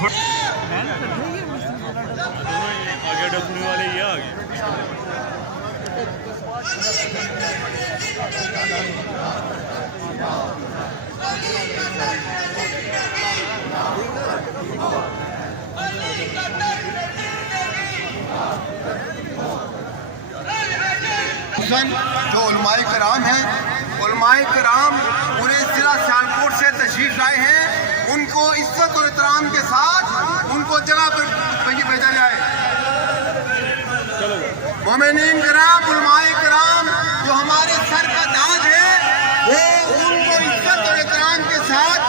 आगे डकने वाले ये आगे जो उलमाए कराम हैं, उलमाए कराम पूरे जिला सियालकोट से तशरीफ लाए हैं। उनको इज्जत और एहतराम के साथ उनको जगह पर भेजा जाए। मोमिनीन कराम, उलमाए कराम जो हमारे सर का ताज है, वो उनको इज्जत और एहतराम के साथ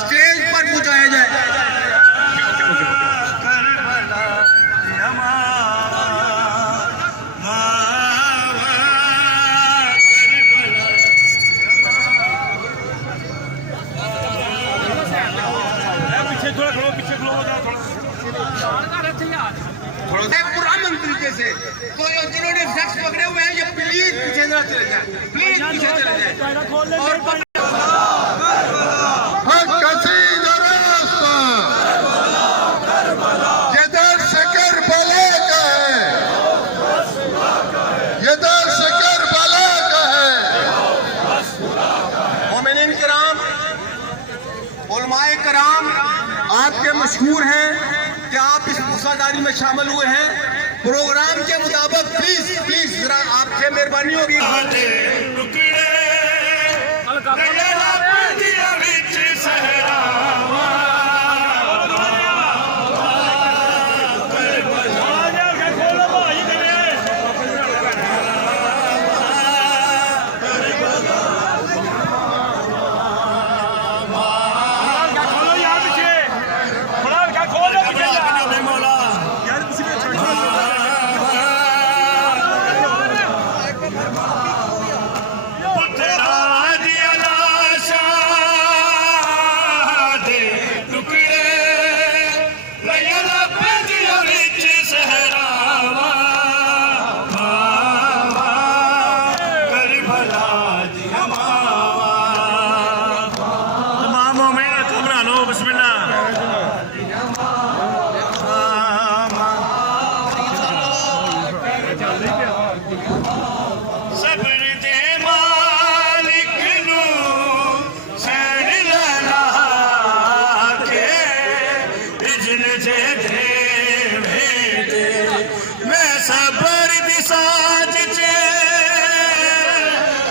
स्टेज पर पहुंचाया जाए। पुराने तरीके से तो जिन्होंने ड्रग्स पकड़े हुए हैं, ये प्लीज पीछे न चले जाए, प्लीज पीछे चले जाए। और ये दर्द करबला का है, ये दर्द करबला का है। मोमिनीन कराम, उलमाए कराम आपके मशहूर हैं कि आप इस मुसादारी में शामिल हुए हैं। प्रोग्राम के मुताबिक प्लीज प्लीज जरा आपसे मेहरबानी होगी।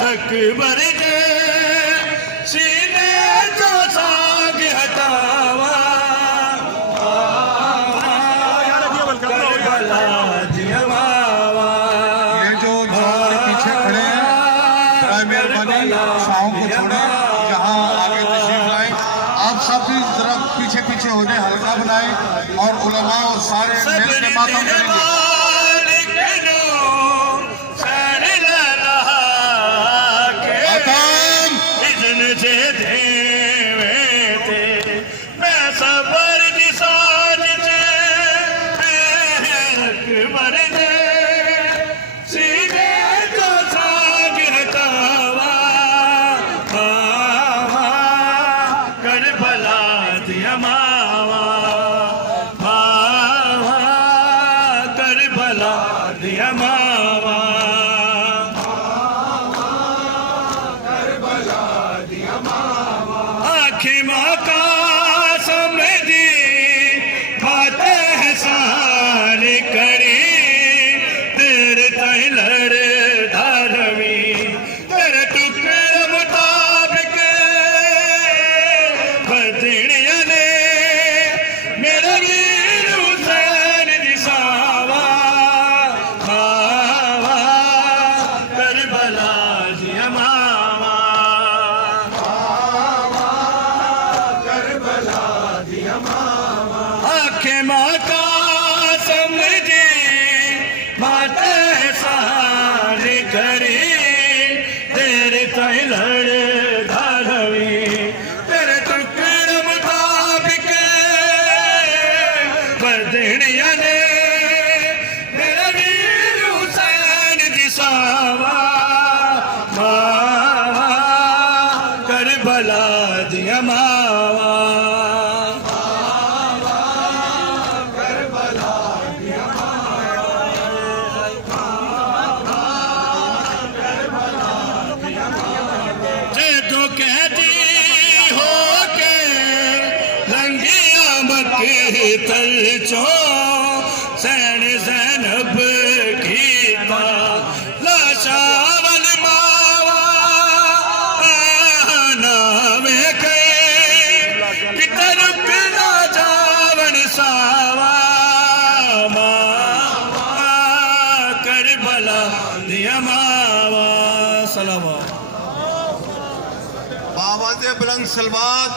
अकबर के सीने को साग हटावा, ये जो पीछे खड़े हैं, मेहरबानी शाहों को छोड़े, जहाँ आगे तशरीफ लाए। आप सब भी जरा पीछे पीछे हो जाए, हल्का बनाए और उलमा और सारे मिल के मातम करेंगे। करबला दिया मावा रंगिया मक्के तलचो सैन ज़ैनब कीता लाशावल मावा आना वेखे पितरुक ना जावन सावा मावा करबला दिया मावा सलावा बाबा बुलंद सलवात